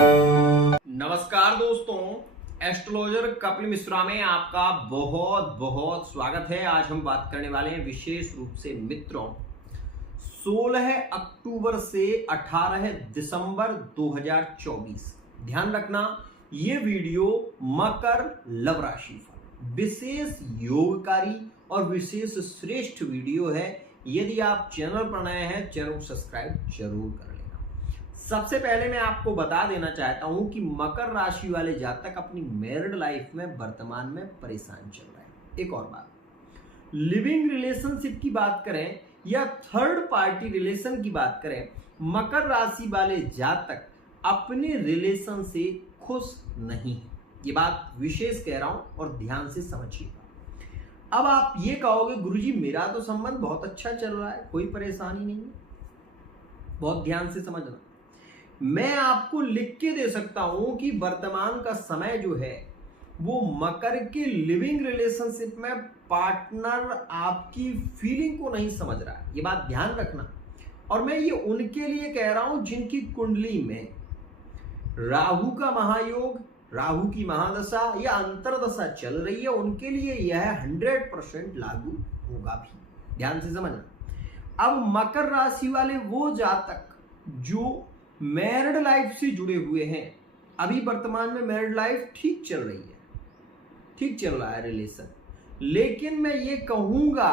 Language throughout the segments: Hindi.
नमस्कार दोस्तों, एस्ट्रोलॉजर कपिल मिश्रा में आपका बहुत बहुत स्वागत है। आज हम बात करने वाले हैं विशेष रूप से मित्रों 16 अक्टूबर से 18 दिसंबर 2024। ध्यान रखना, ये वीडियो मकर लव राशि फल विशेष योगकारी और विशेष श्रेष्ठ वीडियो है। यदि आप चैनल पर नए हैं, चैनल को सब्सक्राइब जरूर कर लेना। सबसे पहले मैं आपको बता देना चाहता हूं कि मकर राशि वाले जातक अपनी मैरिड लाइफ में वर्तमान में परेशान चल रहे हैं। एक और बात, लिविंग रिलेशनशिप की बात करें या थर्ड पार्टी रिलेशन की बात करें, मकर राशि वाले जातक अपने रिलेशन से खुश नहीं है। ये बात विशेष कह रहा हूं और ध्यान से समझिएगा। अब आप ये कहोगे गुरुजी मेरा तो संबंध बहुत अच्छा चल रहा है, कोई परेशानी नहीं है। बहुत ध्यान से समझना, मैं आपको लिख के दे सकता हूं कि वर्तमान का समय जो है वो मकर के लिविंग रिलेशनशिप में पार्टनर आपकी फीलिंग को नहीं समझ रहा है। ये बात ध्यान रखना। और मैं ये उनके लिए कह रहा हूं जिनकी कुंडली में राहु का महायोग, राहु की महादशा या अंतरदशा चल रही है, उनके लिए यह 100% लागू होगा भी। ध्यान से समझना। अब मकर राशि वाले वो जातक जो मैरिड लाइफ से जुड़े हुए हैं, अभी वर्तमान में मैरिड लाइफ ठीक चल रही है, ठीक चल रहा है रिलेशन, लेकिन मैं ये कहूंगा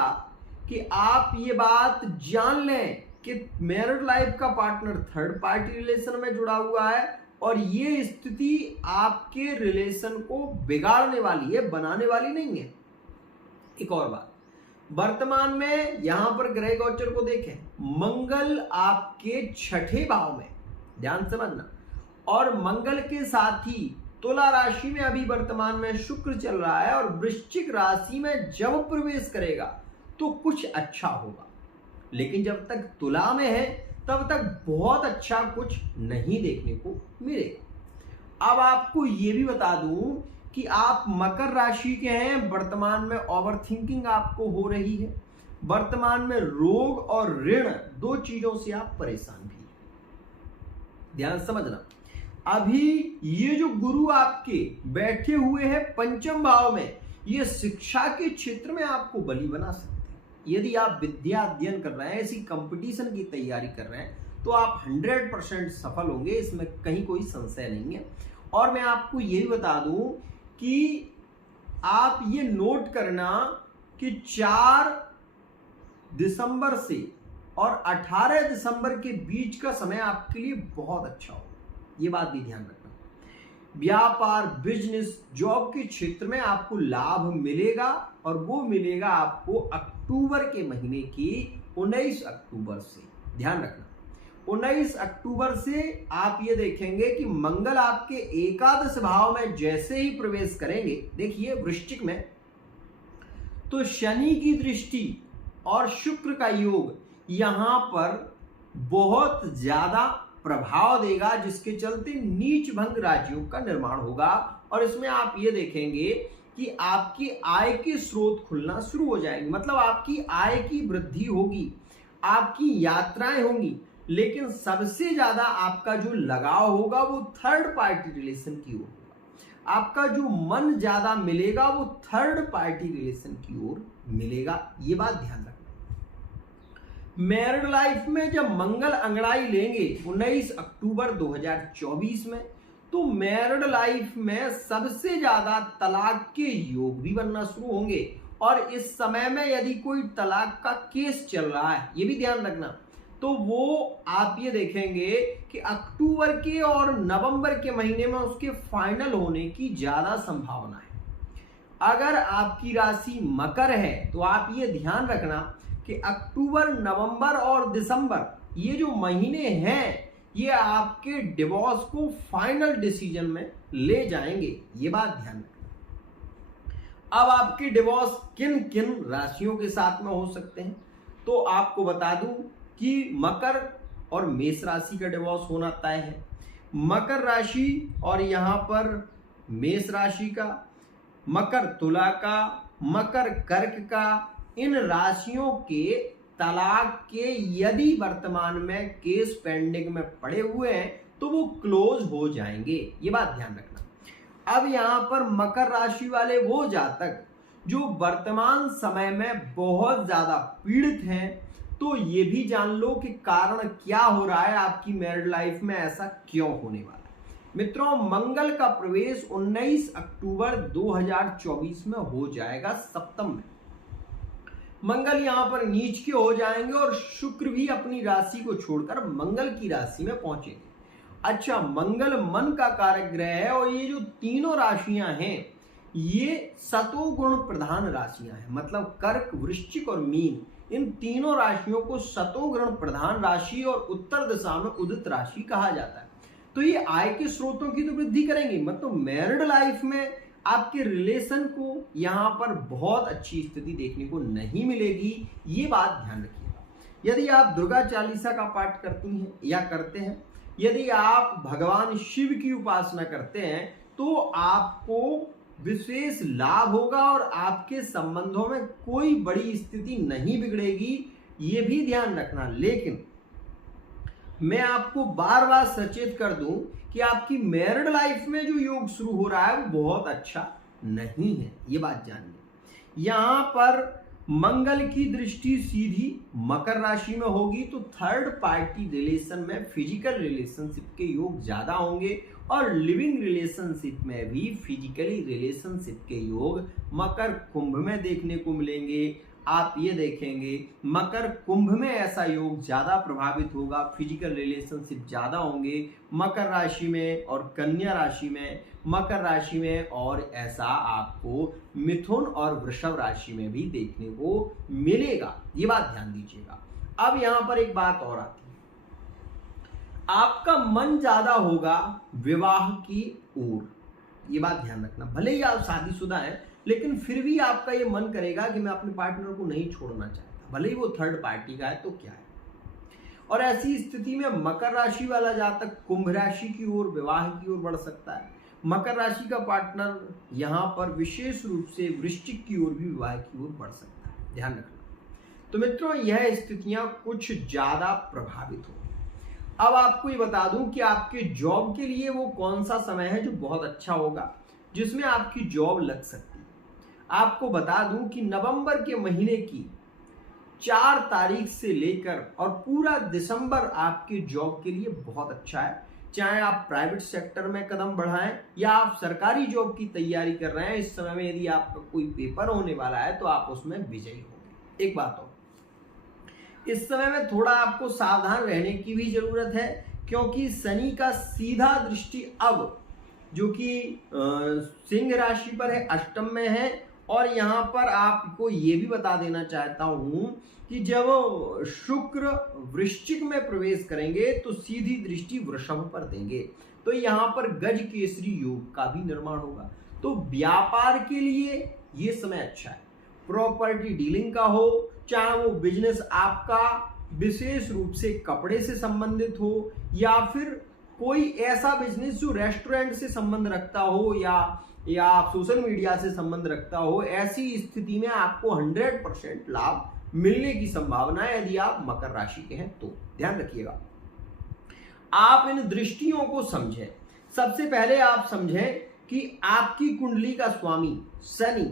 कि आप ये बात जान लें कि मैरिड लाइफ का पार्टनर थर्ड पार्टी रिलेशन में जुड़ा हुआ है और ये स्थिति आपके रिलेशन को बिगाड़ने वाली है, बनाने वाली नहीं है। एक और बात, वर्तमान में यहां पर ग्रह गोचर को देखें, मंगल आपके छठे भाव में, ध्यान समझना, और मंगल के साथ ही तुला राशि में अभी वर्तमान में शुक्र चल रहा है और वृश्चिक राशि में जब प्रवेश करेगा तो कुछ अच्छा होगा, लेकिन जब तक तुला में है तब तक बहुत अच्छा कुछ नहीं देखने को मिलेगा। अब आपको यह भी बता दूं कि आप मकर राशि के हैं, वर्तमान में ओवर थिंकिंग आपको हो रही है, वर्तमान में रोग और ऋण दो चीजों से आप परेशान भी हैं। ध्यान समझना, अभी ये जो गुरु आपके बैठे हुए हैं पंचम भाव में, ये शिक्षा के क्षेत्र में आपको बली बना सकते हैं। यदि आप विद्या अध्ययन कर रहे हैं, ऐसी कंपटीशन की तैयारी कर रहे हैं, तो आप 100% सफल होंगे, इसमें कहीं कोई संशय नहीं है। और मैं आपको ये भी बता दूं कि आप ये नोट करना कि 4 दिसंबर से और 18 दिसंबर के बीच का समय आपके लिए बहुत अच्छा होगा। ये बात भी ध्यान रखना। व्यापार, बिजनेस, जॉब के क्षेत्र में आपको लाभ मिलेगा और वो मिलेगा आपको अक्टूबर के महीने की 19 अक्टूबर से। ध्यान रखना, 19 अक्टूबर से आप ये देखेंगे कि मंगल आपके एकादश भाव में जैसे ही प्रवेश करेंगे, देखिए वृश्चिक में, तो शनि की दृष्टि और शुक्र का योग यहां पर बहुत ज्यादा प्रभाव देगा, जिसके चलते नीच भंग राजयोग का निर्माण होगा। और इसमें आप ये देखेंगे कि आपकी आय के स्रोत खुलना शुरू हो जाएंगे, मतलब आपकी आय की वृद्धि होगी, आपकी यात्राएं होंगी, लेकिन सबसे ज्यादा आपका जो लगाव होगा वो थर्ड पार्टी रिलेशन की ओर होगा। आपका जो मन ज्यादा मिलेगा वो थर्ड पार्टी रिलेशन की ओर मिलेगा। ये बात ध्यान रखना। मैरिड लाइफ में जब मंगल अंगड़ाई लेंगे 19 अक्टूबर 2024 में, तो मैरिड लाइफ में सबसे ज्यादा तलाक के योग भी बनना शुरू होंगे। और इस समय में यदि कोई तलाक का केस चल रहा है, ये भी ध्यान रखना, तो वो आप ये देखेंगे कि अक्टूबर के और नवंबर के महीने में उसके फाइनल होने की ज्यादा संभावना है। अगर आपकी राशि मकर है तो आप ये ध्यान रखना कि अक्टूबर, नवंबर और दिसंबर ये जो महीने हैं, ये आपके डिवोर्स को फाइनल डिसीजन में ले जाएंगे। ये बात ध्यान रखना। अब आपके डिवोर्स किन किन राशियों के साथ में हो सकते हैं, तो आपको बता दूं कि मकर और मेष राशि का डिवोर्स होना तय है। मकर राशि और यहां पर मेष राशि का, मकर तुला का, मकर कर्क का, इन राशियों के तलाक के यदि वर्तमान में केस पेंडिंग में पड़े हुए हैं तो वो क्लोज हो जाएंगे, ये बात ध्यान रखना। अब यहां पर मकर राशि वाले वो जातक जो वर्तमान समय में बहुत ज्यादा पीड़ित हैं, तो ये भी जान लो कि कारण क्या हो रहा है आपकी मैरिड लाइफ में, ऐसा क्यों होने वाला है। मित्रों, मंगल का प्रवेश 19 अक्टूबर 2024 में हो जाएगा सप्तम में। मंगल यहां पर नीच के हो जाएंगे और शुक्र भी अपनी राशि को छोड़कर मंगल की राशि में पहुंचेंगे। अच्छा, मंगल मन का कारक ग्रह है और ये जो तीनों राशियां हैं ये सतोगुण प्रधान राशियां हैं, मतलब कर्क, वृश्चिक और मीन, इन तीनों राशियों को सतोगुण प्रधान राशि और उत्तर दिशा में उदित राशि कहा जाता है। तो ये आय के स्रोतों की तो वृद्धि करेंगे, मतलब मैरिड लाइफ में आपके रिलेशन को यहां पर बहुत अच्छी स्थिति देखने को नहीं मिलेगी, ये बात ध्यान रखिएगा। यदि आप दुर्गा चालीसा का पाठ करती हैं या करते हैं, यदि आप भगवान शिव की उपासना करते हैं, तो आपको विशेष लाभ होगा और आपके संबंधों में कोई बड़ी स्थिति नहीं बिगड़ेगी, ये भी ध्यान रखना। लेकिन मैं आपको बार बार सचेत कर दूं कि आपकी मैरिड लाइफ में जो योग शुरू हो रहा है वो बहुत अच्छा नहीं है, ये बात जानिए। यहां पर मंगल की दृष्टि सीधी मकर राशि में होगी, तो थर्ड पार्टी रिलेशन में फिजिकल रिलेशनशिप के योग ज्यादा होंगे और लिविंग रिलेशनशिप में भी फिजिकली रिलेशनशिप के योग मकर कुंभ में देखने को मिलेंगे। आप ये देखेंगे मकर कुंभ में ऐसा योग ज्यादा प्रभावित होगा, फिजिकल रिलेशनशिप ज्यादा होंगे मकर राशि में और कन्या राशि में, मकर राशि में, और ऐसा आपको मिथुन और वृषभ राशि में भी देखने को मिलेगा, ये बात ध्यान दीजिएगा। अब यहां पर एक बात और आती है, आपका मन ज्यादा होगा विवाह की ओर, ये बात ध्यान रखना। भले ही आप शादीशुदा हैं, लेकिन फिर भी आपका ये मन करेगा कि मैं अपने पार्टनर को नहीं छोड़ना चाहता, भले ही वो थर्ड पार्टी का है तो क्या है। और ऐसी स्थिति में मकर राशि वाला जातक कुंभ राशि की ओर, विवाह की ओर बढ़ सकता है। मकर राशि का पार्टनर यहां पर विशेष रूप से वृश्चिक की ओर भी विवाह की ओर बढ़ सकता है, ध्यान रखना। तो मित्रों, यह स्थितियां कुछ ज्यादा प्रभावित होंगी। अब आपको ये बता दूं कि आपके जॉब के लिए वो कौन सा समय है जो बहुत अच्छा होगा, जिसमें आपकी जॉब लग सकती है। आपको बता दूं कि नवंबर के महीने की 4 तारीख से लेकर और पूरा दिसंबर आपके जॉब के लिए बहुत अच्छा है। चाहे आप प्राइवेट सेक्टर में कदम बढ़ाएं या आप सरकारी जॉब की तैयारी कर रहे हैं, इस समय में यदि आपका कोई पेपर होने वाला है तो आप उसमें विजयी होंगे। एक बात और, इस समय में थोड़ा आपको सावधान रहने की भी जरूरत है, क्योंकि शनि का सीधा दृष्टि अब जो कि सिंह राशि पर है, अष्टम में है। और यहां पर आपको ये भी बता देना चाहता हूं कि जब शुक्र वृश्चिक में प्रवेश करेंगे तो सीधी दृष्टि वृषभ पर देंगे, तो यहां पर गज केसरी योग का भी निर्माण होगा। तो व्यापार के लिए ये समय अच्छा है, प्रॉपर्टी डीलिंग का हो, चाहे वो बिजनेस आपका विशेष रूप से कपड़े से संबंधित हो या फिर कोई ऐसा बिजनेस जो रेस्टोरेंट से संबंध रखता हो या सोशल मीडिया से संबंध रखता हो, ऐसी स्थिति में आपको 100% लाभ मिलने की संभावना है यदि आप मकर राशि के हैं तो। ध्यान रखिएगा, आप इन दृष्टियों को समझें। सबसे पहले आप समझें कि आपकी कुंडली का स्वामी शनि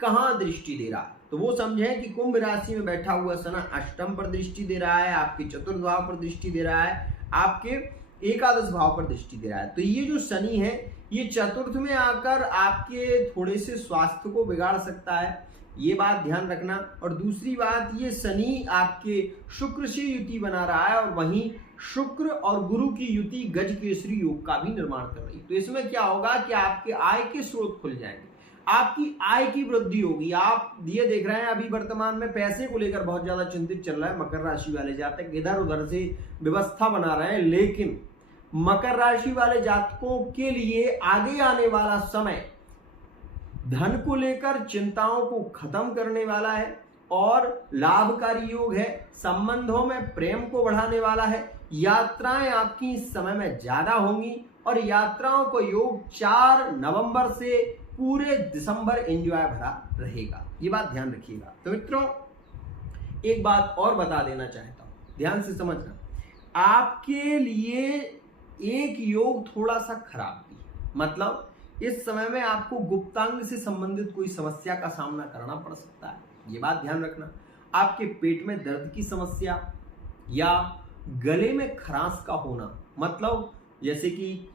कहां दृष्टि दे रहा है, तो वो समझें कि कुंभ राशि में बैठा हुआ शनि अष्टम पर दृष्टि दे रहा है, आपके चतुर्थ भाव पर दृष्टि दे रहा है, आपके एकादश भाव पर दृष्टि दे रहा है। तो ये जो शनि है ये चतुर्थ में आकर आपके थोड़े से स्वास्थ्य को बिगाड़ सकता है, ये बात ध्यान रखना। और दूसरी बात, ये शनि आपके शुक्र से युति बना रहा है और वहीं शुक्र और गुरु की युति गज केसरी योग का भी निर्माण कर रही है। तो इसमें क्या होगा कि आपके आय के स्रोत खुल जाएंगे, आपकी आय की वृद्धि होगी। आप ये देख रहे हैं अभी वर्तमान में पैसे को लेकर बहुत ज्यादा चिंतित चल रहा है, मकर राशि वाले जातक इधर उधर से व्यवस्था बना रहे हैं, लेकिन मकर राशि वाले जातकों के लिए आगे आने वाला समय धन को लेकर चिंताओं को खत्म करने वाला है और लाभकारी योग है। संबंधों में प्रेम को बढ़ाने वाला है। यात्राएं आपकी इस समय में ज्यादा होंगी और यात्राओं को योग 4 नवंबर से पूरे दिसंबर एंजॉय भरा रहेगा, ये बात ध्यान रखिएगा। तो मित्रों, एक बात और बता देना चाहता हूं, ध्यान से समझना। आपके लिए एक योग थोड़ा सा खराब भी है, मतलब इस समय में आपको गुप्तांग से संबंधित कोई समस्या का सामना करना पड़ सकता है, ये बात ध्यान रखना। आपके पेट में दर्द की समस्या या गले में खरांश का होना, मतलब जैसे कि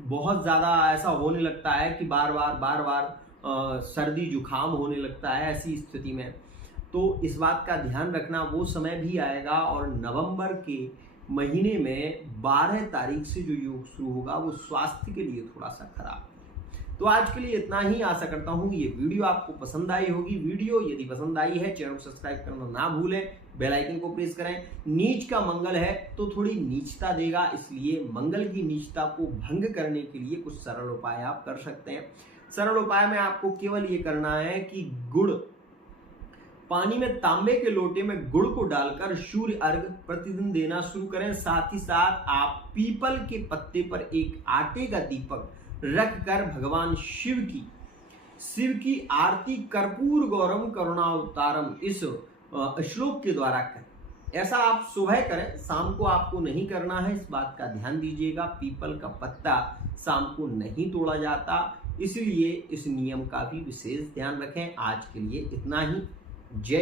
बहुत ज़्यादा ऐसा होने लगता है कि बार बार सर्दी जुकाम होने लगता है, ऐसी स्थिति में तो इस बात का ध्यान रखना। वो समय भी आएगा और नवंबर के महीने में 12 तारीख से जो योग शुरू होगा वो स्वास्थ्य के लिए थोड़ा सा खराब है। तो आज के लिए इतना ही, आशा करता हूँ ये वीडियो आपको पसंद आई होगी। वीडियो यदि पसंद आई है चैनल को सब्सक्राइब करना ना भूलें, बेल आइकन को प्रेस करें। नीच का मंगल है तो थोड़ी नीचता देगा, इसलिए मंगल की नीचता को भंग करने के लिए कुछ सरल उपाय आप कर सकते हैं। सरल उपाय में आपको केवल ये करना है कि गुड़, पानी में तांबे के लोटे में गुड़ को डालकर सूर्य अर्घ प्रतिदिन देना शुरू करें। साथ ही साथ आप पीपल के पत्ते पर एक आटे का दीपक रखकर भगवान शिव की आरती कर्पूर गौरम करुणावतारम इस श्लोक के द्वारा करें। ऐसा आप सुबह करें, शाम को आपको नहीं करना है, इस बात का ध्यान दीजिएगा। पीपल का पत्ता शाम को नहीं तोड़ा जाता, इसलिए इस नियम का भी विशेष ध्यान रखें। आज के लिए इतना ही। जय